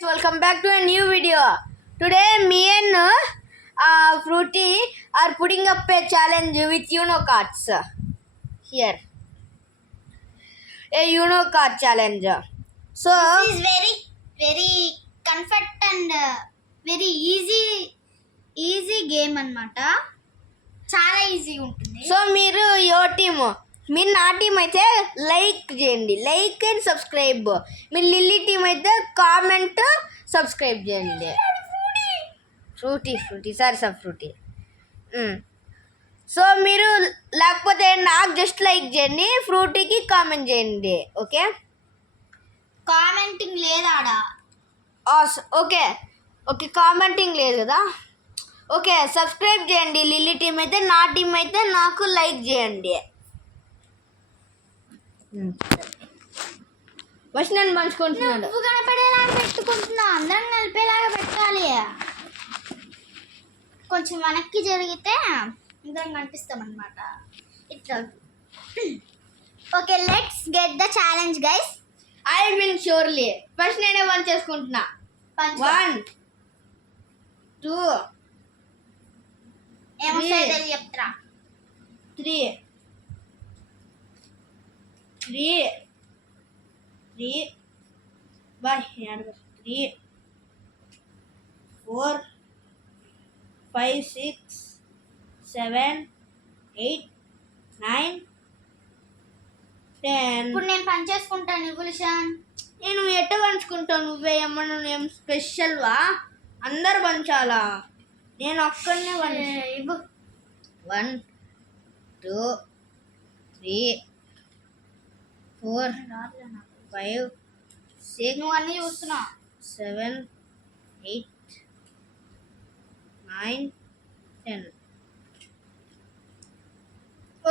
Welcome back to a new video. Today me and Fruity are putting up a challenge with Uno cards. Here, a Uno card challenge. So this is very comfort and very easy game అన్నమాట. చాలా ఈజీగా ఉంటుంది. So మీరు your team, మీరు నా team అయితే like చేయండి, like and subscribe. మీరు లిల్లీ టీం అయితే కామెంట్ సబ్స్క్రైబ్ చేయండి. ఫ్రూటీ సార్ ఫ్రూటీ. సో మీరు లేకపోతే నాకు జస్ట్ లైక్ చేయండి, ఫ్రూటీకి కామెంట్ చేయండి. ఓకే, కామెంటింగ్ లేదా ఆడ? ఓకే ఓకే, కామెంటింగ్ లేదు కదా. ఓకే, సబ్స్క్రైబ్ చేయండి లిల్లీ టీం అయితే, నా టీం అయితే నాకు లైక్ చేయండి. ఫస్ట్ నేను పంచుకుంటున్నాను. నువ్వు కనపడేలాగా పెట్టుకుంటున్నా, అందరం కలిపేలాగా పెట్టాలి. కొంచెం వెనక్కి జరిగితే అందరం కనిపిస్తాం అనమాట. ఇట్లా. Okay, let's get the challenge guys. I will surely. First నేనే వన్ చేసుకుంటున్నా. 1 2 ఏమొస్తాయో చెప్తా. 3 బాయ్ 3 4 5 6 7 8 9 10. ఇప్పుడు నేను పని చేసుకుంటాను. ఇవ్వలిషాన్, నేను ఎట్ట పంచుకుంటాను? నువ్వే ఏమన్నా ఏం స్పెషల్వా? అందరు పంచాలా? నేను ఒక్కడనే ఇవ్వు. 1 2 3 4 5 6 నువ్వు అన్నీ చూస్తున్నా. 7 8 9 10.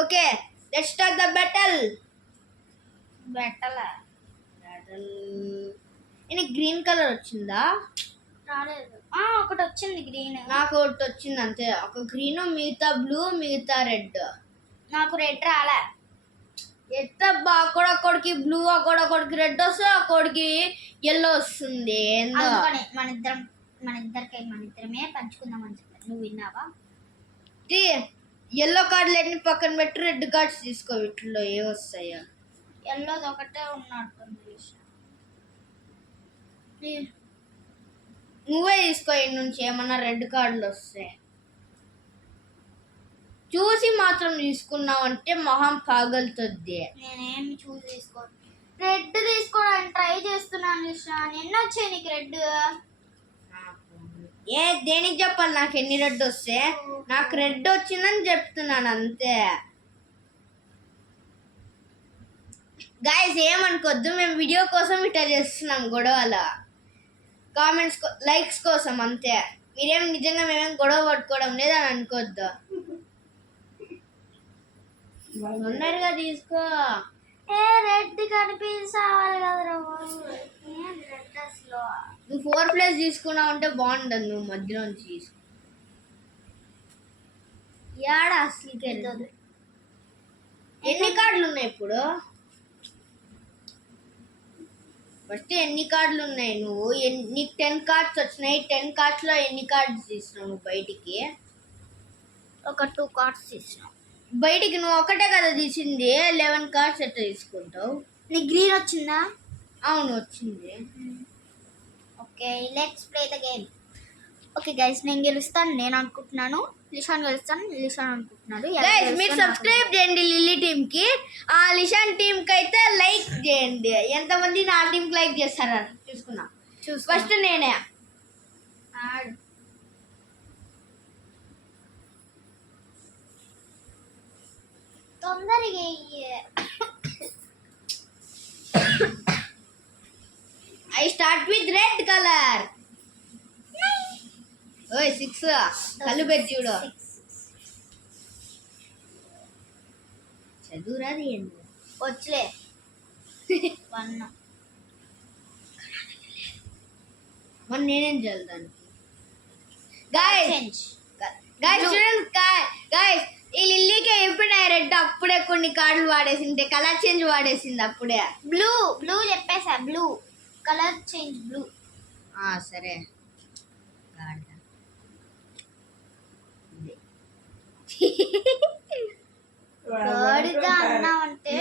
Okay, let's start the battle. ఇది గ్రీన్ కలర్ వచ్చిందా? రాలేదు. ఒకటి వచ్చింది గ్రీన్. నాకు ఒకటి వచ్చింది అంతే, ఒక గ్రీన్, మిగతా బ్లూ, మిగతా రెడ్. నాకు రెడ్ రాలే. ఎత్తబ్బా, అక్కడొక్కడికి బ్లూ, అక్కడొక్కడికి రెడ్ వస్తే అక్కడికి ఎల్లో వస్తుంది. అందుకని మన ఇద్దరమే పంచుకుందాం అని చెప్పాను. నువ్వు విన్నావా? ఎల్లో కార్డులు ఎన్ని పక్కన పెట్టి రెడ్ కార్డ్స్ తీసుకో. వీటిలో ఏ వస్తాయా? ఎల్లోది ఒకటే ఉన్నట్టుంది. నువ్వే తీసుకో. ఇన్ని నుంచి ఏమన్నా రెడ్ కార్డులు వస్తే చూసి మాత్రం తీసుకున్నావు అంటే మొహం పాగలుతుంది. నేనేమి చూసి తీసుకోను. రెడ్ తీసుకోవడానికి ట్రై చేస్తున్నాను నిషాన్. ఎన్ని వచ్చాయి నీకు రెడ్? దేనికి చెప్పాలి నాకు ఎన్ని రెడ్ వస్తే? నాకు రెడ్ వచ్చిందని చెప్తున్నాను అంతే. గాయస్ ఏమనుకోద్దు, మేము వీడియో కోసం ఇట్లా చేస్తున్నాం గొడవల, కామెంట్స్ లైక్స్ కోసం అంతే. మీరేం నిజంగా మేమేం గొడవ పట్టుకోవడం లేదని అనుకోద్దు. తొందరగా తీసుకో. రెడ్ కనిపించాలి కదరా. రెడ్ అసలు నువ్వు 4 ప్లేస్ తీసుకున్నావు అంటే బాగుండదు. నువ్వు మధ్యలో నుంచి తీసుకో. ఏడా అసలుకి ఎన్ని కార్డులు ఉన్నాయి ఇప్పుడు? ఫస్ట్ ఎన్ని కార్డులు ఉన్నాయి? నువ్వు నీకు 10 కార్డ్స్ వచ్చినాయి. 10 కార్డ్స్లో ఎన్ని కార్డ్స్ తీసినావు నువ్వు బయటికి? ఒక 2 కార్డ్స్ తీసినావు బయటికి. నువ్వు ఒకటే కదా తీసింది, 11 కార్డ్స్ ఎట్లా తీసుకుంటావు? నీకు గ్రీన్ వచ్చిందా? అవును వచ్చింది. Okay, let's play the game. Okay guys, నేను గెలుస్తాను నేను అనుకుంటున్నాను. లిషాన్ గెలుస్తాను, లిషాన్ అనుకుంటున్నాడు. గైస్ మీరు సబ్స్క్రైబ్ చేయండి లిల్లీ టీమ్ కి. ఆ లిషాన్ టీమ్ కి అయితే లైక్ చేయండి. ఎంతమంది నా టీమ్ కి లైక్ చేస్తారా చూసుకున్నా. ఫస్ట్ నేనే. తొందరగా I start with red colour. ఓయ్ 6 కళ్ళు పెట్టి చూడు. చదువురాది ఏంటి వచ్చలే 1. మరి నేనేం చదువుతాను? గైస్ చూడండి గైస్, ఈ లిల్లీకి ఎప్పుడు రెడ్ అప్పుడే కొన్ని కార్డులు వాడేసింది, కలర్ చేంజ్ వాడేసింది అప్పుడే. బ్లూ చెప్పేసా. Blue colour change. బ్లూ సరే గాడిద. ఇది. గాడిగా అన్నామంటే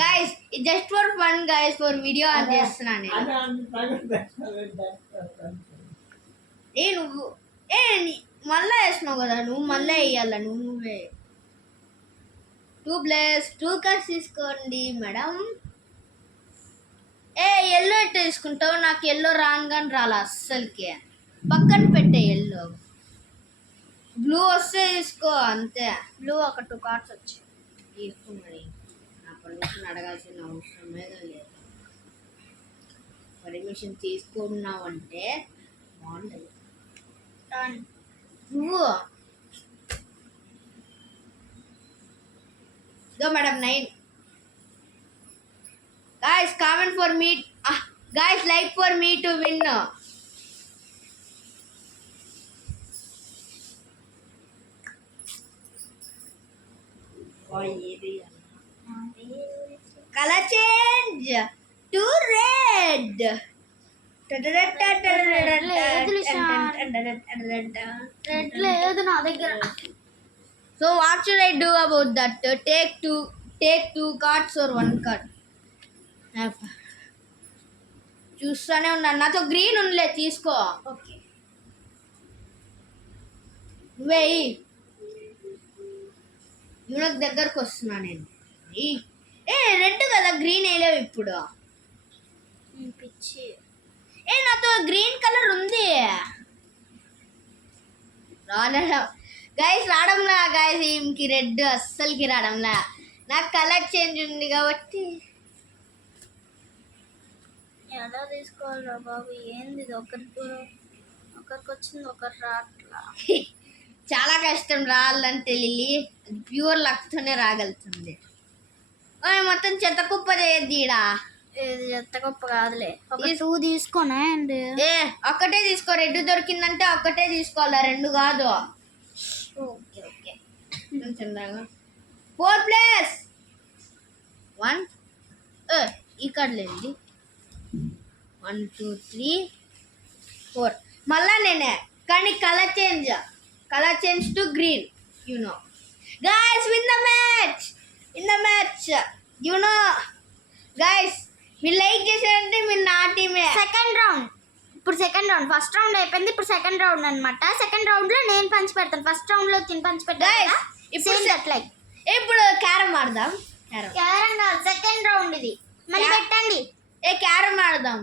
గైస్ ఇది just for fun guys, for video on చేస్తున్నాను నేను. నువ్వు మళ్ళా వేసినావు కదా, నువ్వు మళ్ళీ వేయాల, నువ్వే 2 కార్డ్స్ తీసుకోండి మేడం. ఎల్లో ఎట్ట తీసుకుంటావు? నాకు ఎల్లో రాగానే రాలా అస్సలకి. పక్కన పెట్టే ఎల్లో, బ్లూ వస్తే తీసుకో అంతే. బ్లూ ఒక 2 కార్డ్స్ వచ్చాయి. తీసుకో మరి, నా పర్మిషన్ అడగాల్సిన అవసరమే లేదు. పర్మిషన్ తీసుకున్నావంటే బాగుంటుంది. నువ్వు go madam 9. Guys comment for me, guys like for me to win. Color change to red. Red లేదు నా దగ్గర. So what should I do about that? Take two cards or 1 card? చూస్తానే ఉన్నాను. నాతో గ్రీన్ ఉండలే, తీసుకో. ఓకే నువ్వే యూనక్ దగ్గరకు వస్తున్నా నేను. రెడ్ కదా, గ్రీన్ వేయలేవు ఇప్పుడు. పిచ్చి. నాతో గ్రీన్ కలర్ ఉంది. రావడంలా గైస్, ఈమెకి రెడ్ అస్సలకి రావడంలా. నాకు కలర్ చేంజ్ ఉంది కాబట్టి. ఎలా తీసుకోవాలరా బాబు? ఏంది ఇది? ఒకరికి వచ్చింది, ఒకరు రాట్లా. చాలా కష్టం రావాలంటే లిల్లీ, అది ప్యూర్ లక్తోనే రాగలుగుతుంది. మొత్తం చెత్త కుప్ప చేయద్ది ఈడ. ఇది చెత్త గొప్ప కాదులే. ఒక 2 తీసుకోనా అండి? ఒక్కటే తీసుకో. రెడ్ దొరికిందంటే ఒక్కటే తీసుకోవాలా, 2 కాదు. Okay okay. 4 ప్లస్ 1. ఇక్కడ లేండి. 1 2 3 4. మళ్ళా నేనే, కానీ colour change to green. You know guys, win the match you know guys. మీరు లైక్ చేశారంటే మీరు నా టీమే. Second round. ఇప్పుడు సెకండ్ రౌండ్. ఫస్ట్ రౌండ్ అయిపోయింది, ఇప్పుడు సెకండ్ రౌండ్ అనమాట. సెకండ్ రౌండ్ లో నేను పంచి పెడతాను. ఫస్ట్ రౌండ్ లో తిని పంచి పెడతాను. ఇప్పుడు క్యారమ్ ఆడదాం. సెకండ్ రౌండ్ ఇది. మళ్ళీ పెట్టండి. క్యారమ్ ఆడదాం.